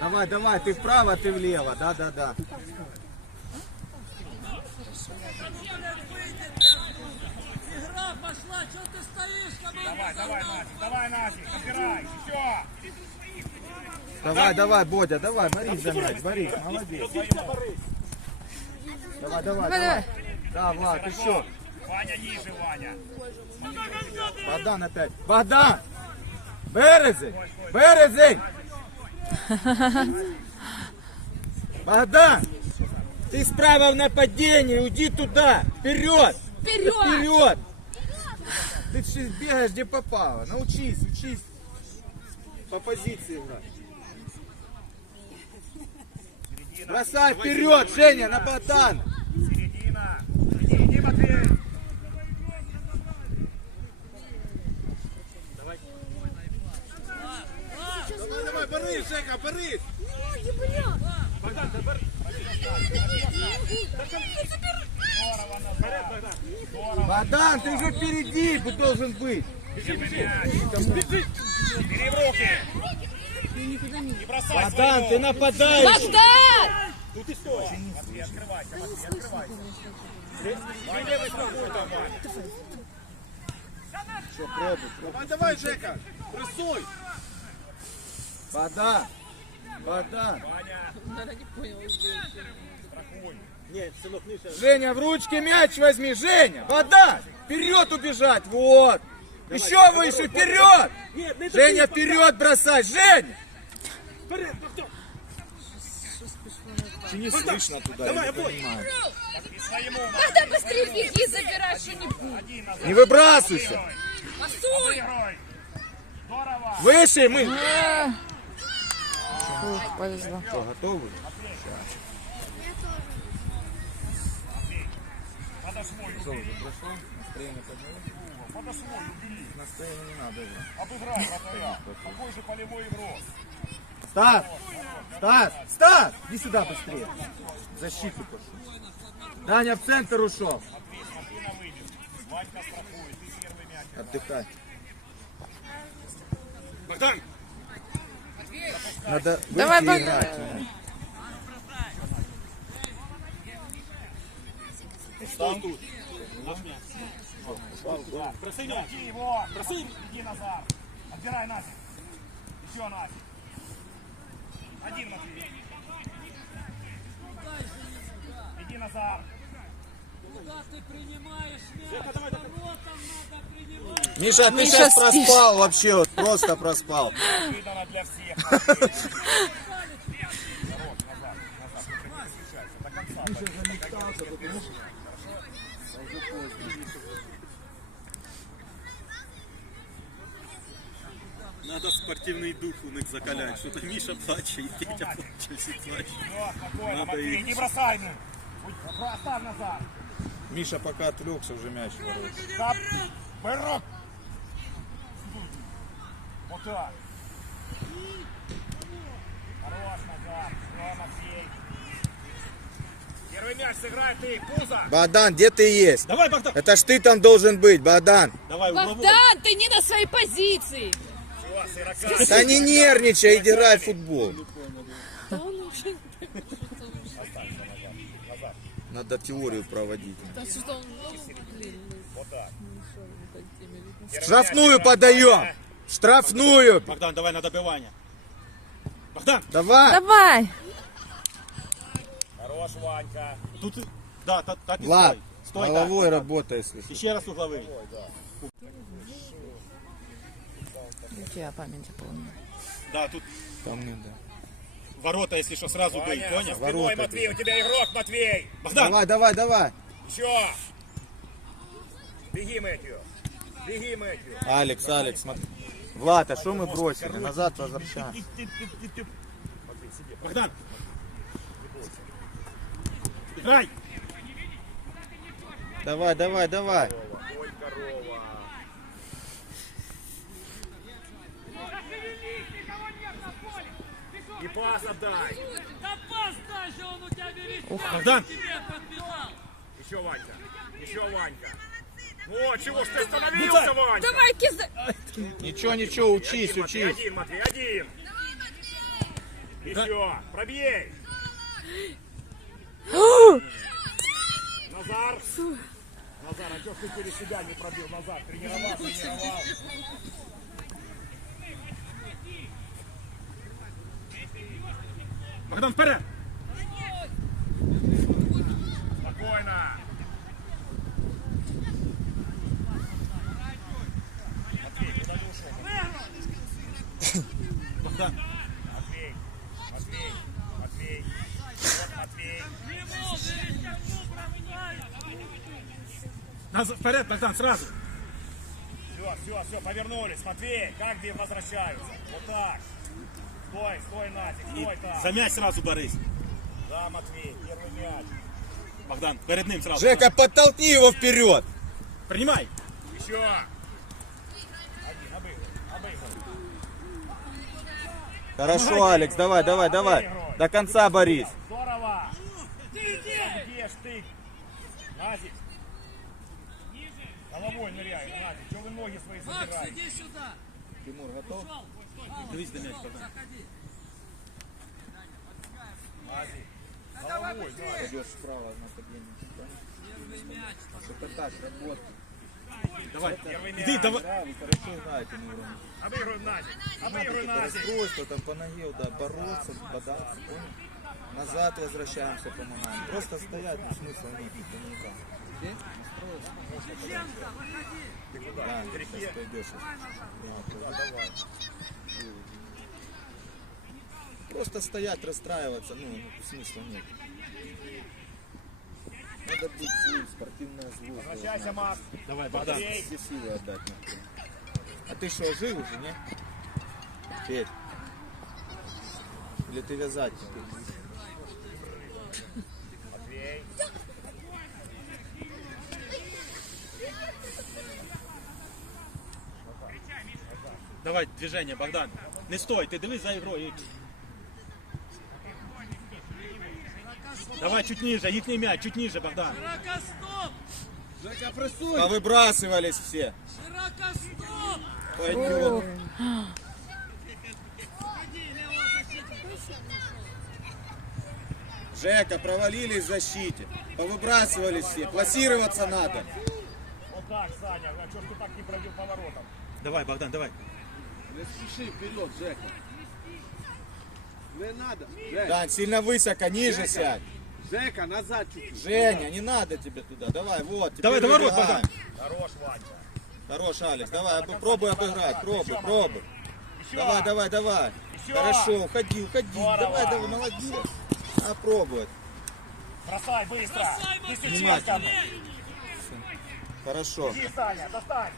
Давай, давай, ты вправо, ты влево. Да, да, да. Игра пошла, что ты стоишь, Давай, давай, Назик, давай, Назик, набирай, еще. Давай, давай, Бодя, давай, борись за мяч, борись, молодец. Давай, давай, Давай, давай. давай. Да, Влад, еще. Ваня ниже, Ваня. Богдан опять. Богдан! Березень! Березень! Богдан! Ты справа в нападении, уйди туда! Вперед! Вперед! Вперед! Ты сейчас бегаешь, где попало. Научись, учись по позиции играть. Бросай вперед, Женя, на Богдана! Середина. Иди, иди, Матвей. Давай, давай, борись, Жека, борись! Богдан, ты же впереди должен быть. Бери в руки. Не бросай Богдан, ты своего. нападаешь. Богдан! Тут и стой. Матвей, открывайся, Матвей, открывайся. Вань, левый страхуй там, Вань. Что, пробуй, пробуй. Давай, Жека, прессуй. Ваня. Страхуй. Женя, в ручки мяч возьми, Женя. Богдан, вперед убежать, вот. Еще выше, вперед. Женя, вперед бросай, Женя. Не слышно туда, я не понимаю. Когда быстрее беги, забирай что-нибудь. Не выбрасывайся. Пасуй! Обыгрывай. Здорово. Выше мы. Ух, повезло. Что, готовы? Надо свой Что, уже прошло? Настроение поднялось? Надо свой убери. Настроение не надо уже. Обыграй вратаря. Такой же полевой игрок. Стас! Стас! Стас! Иди сюда быстрее. В защиту пошел. Даня в центр ушел. Матвей, смотри Надо выйти Давай, и Богдан. играть. Броси мяч. Иди его. Броси. Иди назад. Отбирай. Один. Иди назад. Куда ты принимаешь мяч? Воротам надо принимать. Миша, ты Миша, сейчас спишь. проспал вообще, вот просто проспал. Надо спортивный дух у них закалять. Что-то Миша плачет, и Петя плачет. Все, спокойно, Надо их. Не бросай ну. Оставь назад. Миша пока отвлекся, уже мяч ворует. Вырок. Вот так. Хорош назад. Все, Матвей. Первый мяч сыграй ты, Пузо. Богдан, где ты есть? Давай, Богдан! Это ж ты там должен быть, Богдан. Давай, угловой. Богдан, ты не на своей позиции. Все. Да не нервничай, играй в футбол. Надо теорию проводить. Штрафную подаем. Штрафную. Богдан, давай на добивание. Богдан! Давай. Давай. Хорош, Ванька. Тут, да, так, так и Влад, стой. Стой, головой так. работай, если что. Еще раз угловый. У тебя память полная. Да, тут Там не, да. Ворота, если что, сразу бей, понял? за спиной, Ворота Матвей, у тебя игрок, Матвей. Богдан! Давай, давай, давай. Еще. Беги, Мэтью. Беги, Мэтью. Алекс, Алекс, смотри. Влад, а что мы бросили? Назад возвращаем. Богдан! Играй! Давай, давай, давай. Ой, корова. И пас отдай. Да пас даже он у тебя берет. Богдан! Тебе подбежал. Еще Ванька. Еще Ванька. О, чего ж ты остановился, Ванька? Давай, киза. Ничего, ничего, учись, Один, Матвей, учись. один, Матвей, один. Еще. Пробей. Назар. Назар, а что ты через себя не пробил? Назар, тренировал, тренировал. Богдан, вперед! Спокойно. Матвей, куда ты ушел? Богдан, Матвей, Матвей, Матвей, вот Матвей. назад, вперед, Богдан, сразу! Все, все, все, повернулись. Матвей, как где возвращаются? Вот так. Стой, стой, Натик, стой там. За м'яч сразу борись. Да, Матвей, первый мяч. Богдан, перед ним сразу. Жека, подтолкни его вперед. Принимай! Еще. Один, обыгрывай, обыгрывай. Хорошо, Алекс, давай, давай, давай. До конца борись. Здорово. Где ж ты? Назик. Головой ныряй, Назик. Чего вы ноги свои Макс, забираете? иди сюда. Тимур, готов? Дивись до м'яч. Заходи. Назик. Головой, да. Пойдешь справа на подъеме. Первый мяч. Это так, работа. Давай. Иди, давай. Да, вы хорошо знаете, Тимур. Обыгрывай, Назик. Обыгрывай, Назик. Расстройство там по ноге, да, бороться, бодаться, понял? Назад возвращаемся, помогаем. Просто стоять, ну смысла нет, это никак. Где? Да, сейчас пойдешь. Просто стоять, расстраиваться, ну, смысла нет. Надо быть злым, спортивная злость. Возвращайся, Макс. Давай, Богдан. Все силы отдать. А ты что, жив уже, не? Петь. Или ты вязать теперь? Давай, движение, Богдан. Не стой, ти дивись за ігрою. Давай чуть ниже, їхній м'яч, чуть ниже, Богдан. Широко стоп. Повыбрасывались все. Широко стоп. Жека, провалились в защите. Повыбрасывались все. Пласироваться надо. Вот так, Саня. А что ж ты так не пробил поворотом? Давай, Богдан, давай. Не спіши вперед, Жека. Не надо. Жека, Дань, сильно высоко, ниже сядь. Жека, назад чуть-чуть. Женя, не надо тебе туда. Давай, вот. Давай, давай, рот, выбегаем. Богдан. Хорош, Ванька. Хорош, Алекс, давай, попробуй обыграть. Пробуй, пробуй. Еще. Давай, давай, давай. Еще. Хорошо, уходи, уходи. Здорово. Давай, давай, молодец. Пробуй. Бросай быстро. Сеченко. Хорошо. Иди, Саня, достань.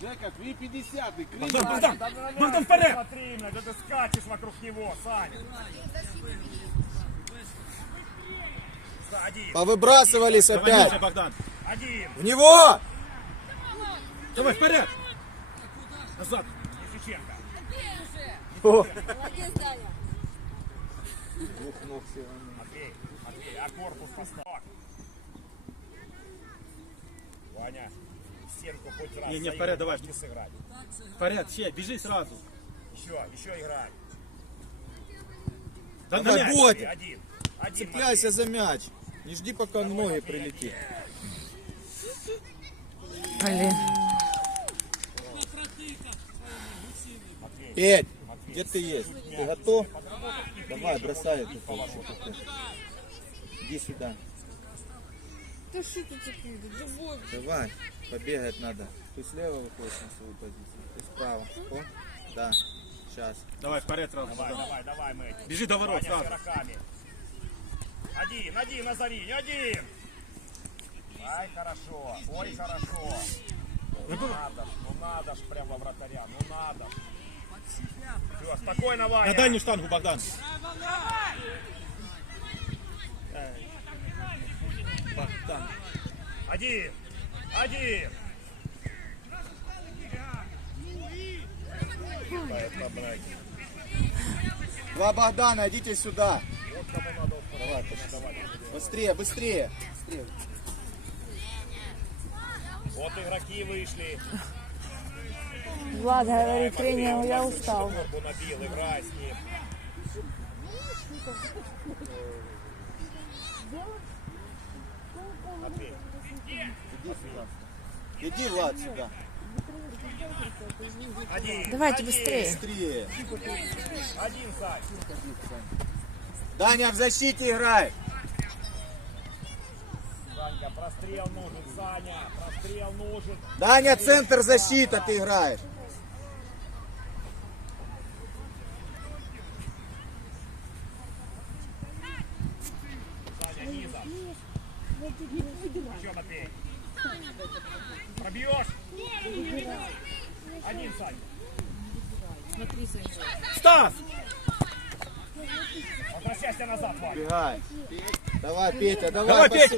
Жека, 3,50, ты крик. Богдан, Богдан, Богдан, вперед. Смотри, блядь, да ты скачешь вокруг него, Саня. Один, Повыбрасывались Давай ниже, опять. Богдан. один. В него! Давай, вперед. Назад. О, Молодец, Даня. Двух ног все. Матвей, Матвей, а корпус поставь. Ваня, стенку хоть раз. Не, не, заиграй, вперед, давай. можете сыграть. Вперед, ще, біжи сразу. Еще, еще играй. Да, на м'яч. Бодя, Один, один. цепляйся за мяч. Не жди, пока он в ноги прилетит. Блин. Петь, где ты есть? Ты готов? Давай, бросай фальшу. Иди сюда. Да что ты такие? Да давай. Давай, побегать надо. Ты слева выходишь на свою позицию, ты справа. О, да, сейчас. Давай, вперед сразу. Давай, давай, давай, Мэтт. Біжи до ворот сразу. Один, один, Назарин, один. Ай, хорошо, ой, хорошо. Ну надо ж, ну надо ж прямо вратаря, ну надо ж. Спокойно, На Ваня. дальню штангу, Богдан. Богдан. Один, один. Два Богдана, идите сюда. Давай, быстрее, быстрее. быстрее. Вот игроки вышли. Влад говорит, тренер, я устал. Иди, Влад, сюда. Один. Давайте быстрее. Быстрее. Один, Сань. Даня в защите играй. Санька, прострел нужен, Саня. Прострел нужен. Даня, центр защита ты играешь. Саня, низом. Еще, Матвей. Один, Саня. Стас! Возвращайся назад, Вань. Играй. Давай, Петя, давай. Давай, Петя.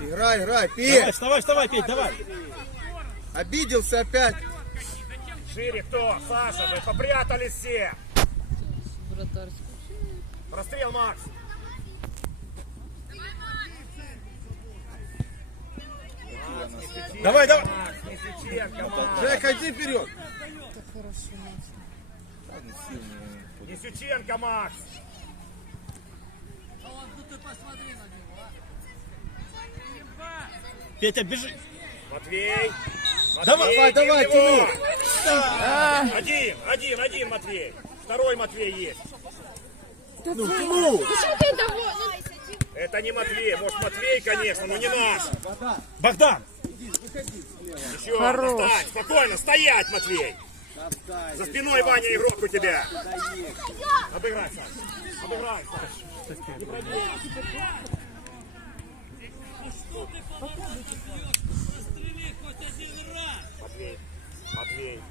Играй, играй, Давай, Петь. вставай, вставай, Петь, давай. Обиделся опять. Шире кто? Саша, вы попрятались все. Прострел, Макс. Макс, не Сыченко, Давай, давай. Жека, иди вперед. Не Сюченко, Макс. А вот ну ты посмотри на него, а. Петя, бежи. Матвей. Давай, Матвей, давай, его. тяни. Один, один, один, Матвей. Второй Матвей есть. Ну, Это не Матвей. Может, Матвей, конечно, но не наш. Богдан! Еще, Хорош. встань, спокойно, стоять, Матвей. За спиной, Ваня, игрок у тебя. Обыграй, Саш. Обыграй, Саш. Не. Матвей, Матвей.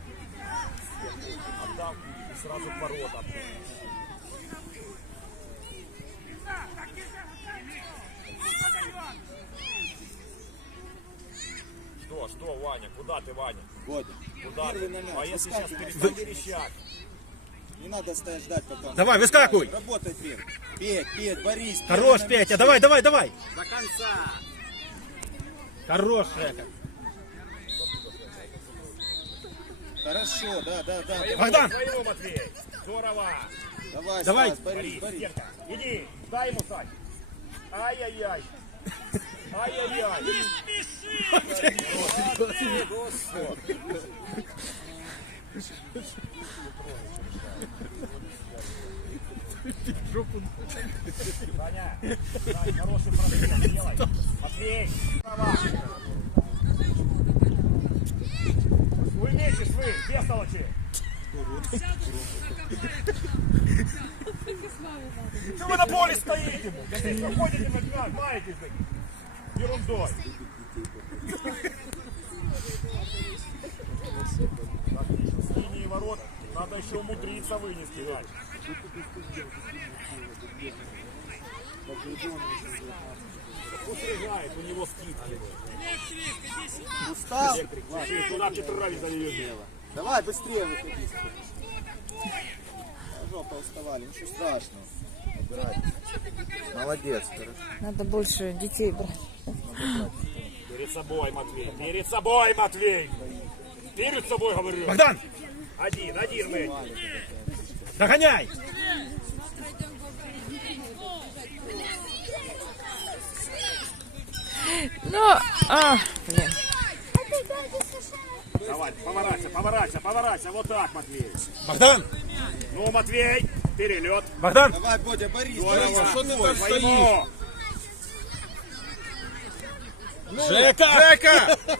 Отдал и сразу в ворота. Что, что, Ваня, куда ты, Ваня? Бодя, Куда ты? Первый А если сейчас выскакивай. верещать? не надо стоять ждать пока. он- Давай, выскакивай. Работай, Петь. Петь, Петь, борись. Хорош, на Петя, давай, давай, давай. До конца. Хорош, Жека. Хорошо, да, да, да. Богдан! своего, Матвей. Здорово. Давай, Давай. Стас, Борис, борись. Герка, иди, дай ему, Сань. Ай-яй-яй. Ай-яй-яй. Саня, Сань, хороший прострел делай. Матвей, права. Вы вместе, вы, бестолочи. Что вы на поле стоите? Да здесь выходите на дня, маетесь такие. Ерундой. Линии ворот надо еще умудриться вынести. Пусть решает, у него скидки. Устал? Слушай, Куда тетради заведет? Давай, быстрее выходи. Жопа уставали, ничего страшного. Убирай. Молодец, хорошо. Надо больше детей брать. Перед собой, Матвей. Перед собой, Матвей. Перед собой, говорю. Богдан, Один, один мы. догоняй. Ну, а, блин. Давай, поворачивай, поворачивай, поворачивай. Вот так, Матвей. Богдан, Ну, Матвей, перелет. Богдан. Давай, Бодя, борись, Здорово. борись. Что ты там стоишь? Своему. Жека! Жека!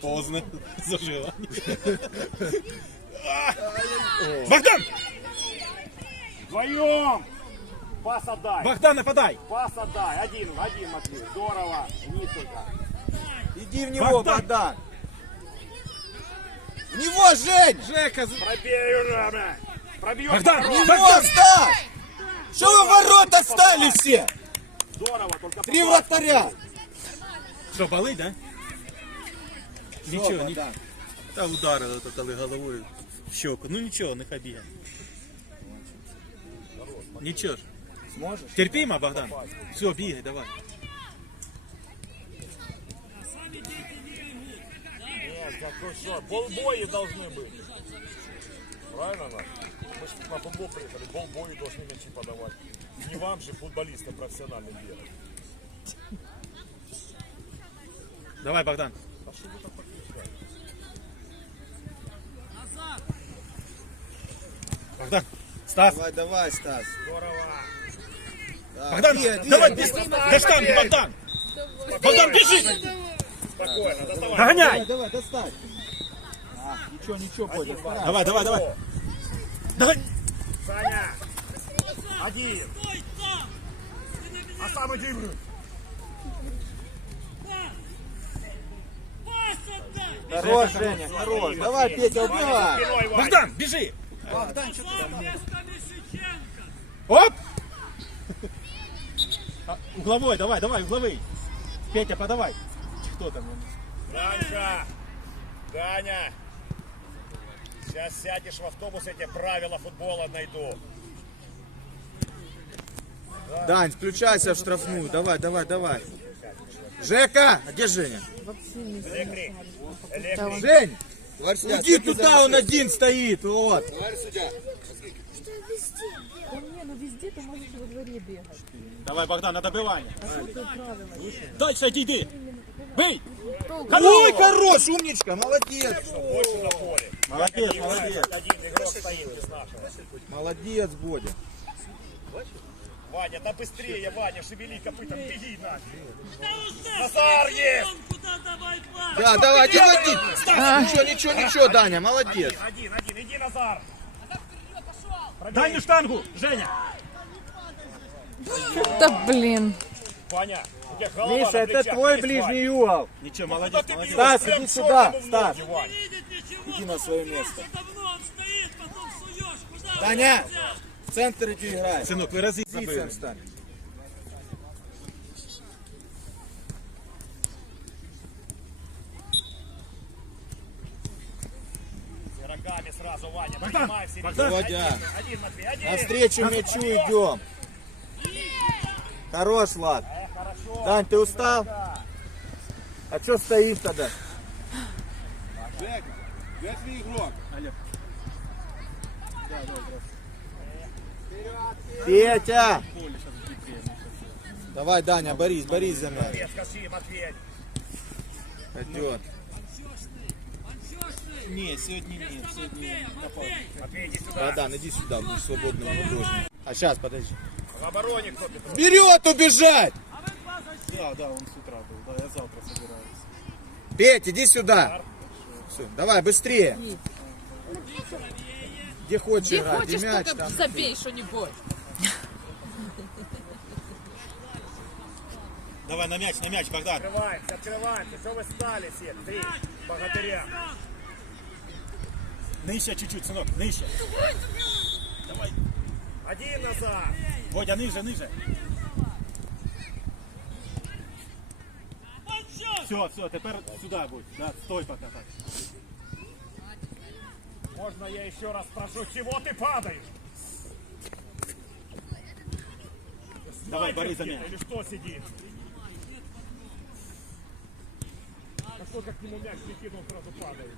Поздно. Зажило. Богдан! Вдвоем. Пас отдай. Богдан, нападай! Пас отдай. Один, один, Матвей. Здорово. Вниз только. Иди в него, Богдан. Богдан. В него, Жень! Жека, за- Пробей уже, бля. Пробьет. Богдан! В ворота. него, Богдан! Стас! Что вы в ворота встали все? Здорово, только Три попасть. вратаря. Що, болить, да? Всё, Нічого, ні... Богдан. Та ударили тут, але головою в щоку. Ну нічого, нехай бігає. Нічого ж. Сможешь? Терпімо, Богдан. Все, бігай, давай. Так ну что, полбои должны быть. Правильно, Наш? Мы ж на футбол приехали, болбою должны мячи подавать. Не вам же, футболисты профессиональные делать. Давай, Богдан. А что вы так подключаете? Богдан. Стас. Давай, давай, Стас. Здорово. Да, Богдан, две, две, давай, две. без до штанги, Богдан. Богдан, бежи. Спокойно, доставай. Догоняй. Давай, давай, достань. А, ничего, ничего, Бодя. Давай, давай, давай. Давай. Саня. Один. Стой там! Ты А сам иди. Хорош, Женя, хорош. Давай, Петя, убивай. Богдан, бежи. Сам вместо Лисиченко! Оп. А, Угловой, давай, давай, угловый. Петя, подавай. Кто там? Ганька. Ганя. Сейчас сядешь в автобус, я тебе правила футбола найду. Дань, включайся в штрафную. Давай, давай, давай. Жека, а где Женя? Жень, иди туда, он один стоит, вот. Давай, Богдан, на добивание. Дальше иди. Бей. Ой, хорош, умничка, молодец. Больше на поле. Молодец, молодец. Один игрок стоит без нашего. Молодец, Бодя. Ваня, да быстрее, Ваня, шевели копытом, беги нафиг. Назар есть! Да, давай, один, один. Ничего, ничего, ничего, Даня, молодец. Один, один, иди, Назар. Дальнюю штангу, Женя. Да блин. Ваня, голова Миша, на это плечах твой есть, ближний угол. Ничего, Ваня. молодец, ты молодец. бьешь? Стас, Прям иди сюда, ему в Стас. ноги, Вань. Не видит ничего! Иди на свое место. Давно он стоит, потом суешь! Куда Таня, вы взял? в центр иди играй. Сынок, вы разы Позициям забыли. стань. Рогами сразу, Ваня, поднимай в середину. Богдан. Один, один, Матвей, один. Навстречу мячу идем. Хорош, Влад. Дань, ты устал? А что стоишь тогда? Жека, где твой игрок? Петя! Давай, Даня, борись, борись за Матвей. Пойдет. Не, сегодня нет. Сегодня Матвей, иди сюда. Богдан, иди сюда, будешь свободным художником. А сейчас, подожди. В обороне кто-то. Вперед убежать! Да, да, он с утра был. Да, я завтра собираюсь. Петь, иди сюда. Всё, давай, быстрее. Где хочешь Где играть, хочешь, где мяч только там. забей что-нибудь. Давай на мяч, на мяч, Богдан. Открываемся, открываемся. Что вы стали все? Три богатыря. Нижче чуть-чуть, сынок, нижче. Давай. Один назад. Водя, ниже, ниже. Все, все, тепер сюди будь. Да, стой пока так. Можно я еще раз спрошу, чего ты падаешь? Давай, борись за мяч. Или что сидит? А что, как к нему мяч летит, он сразу падает.